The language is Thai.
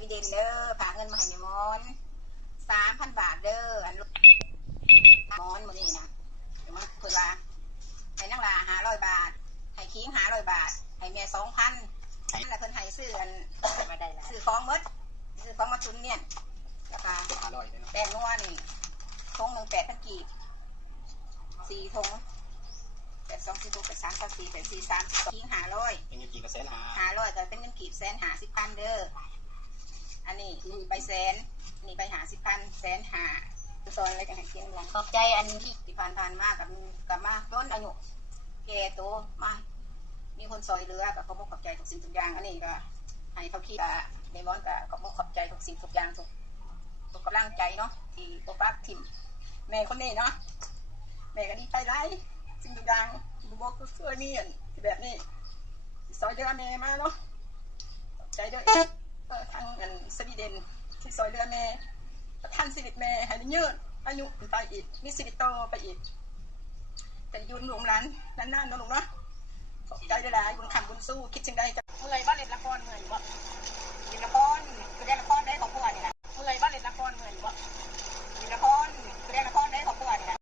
วีเดนเด้อฝากเงินมาให้แม่มอน3,000 บาทเด้ออันมอนมื้อนี้นะเดี๋ยวมันเพิ่นว่าให้นางลา500 บาทให้คิง500 บาทให้แม่2,000นั่นแหละเพิ่นให้ซื้ออันมาได้แล้วซื้อของหมดซื้อของมาตุนเนี่ยราคา500แป้งนัวนี่ทงนึง8,000 กีบ4ทง8 2 4 6 8 3 3 4 8 4 3คิง500เป็นเงินกี่เปอร์เซ็นต์500แต่เป็นเงินกีบ150,000เด้ออันนี้ไป100,000นี่ไป50,000150,000ซอยอะไรกันให้เพียงหลังขอบใจอันที่ผ่านมากับมาต้นอายุแก่โตมามีคนซอยเรือกับขอบใจทุกสิ่งทุกอย่างอันนี้ก็ให้เขาคิดในม้อนกับขอบใจทุกสิ่งทุกอย่างทุกกำลังใจเนาะที่ตัวปั๊บทิมแม่คนนี้เนาะแม่ก็ดีใจไรสิ่งทุกอย่างบุบก็ช่วยนี่แบบนี้ซอยเรือแม่มาเนาะขอบใจด้วยทางสวีเดนที่ซอยเรือแม่ท่านสิริแม่ให้ยืดอายุไปอีกมีสิริโตไปอีกแต่ยืนหลวงร้านนานๆนะลุงเนาะขอบใจได้หลายบุญคำบุญสู้คิดจึงได้จะเมื่อยบ้านเล่นละครเมื่อยบ่เล่นละครคือได้ละคร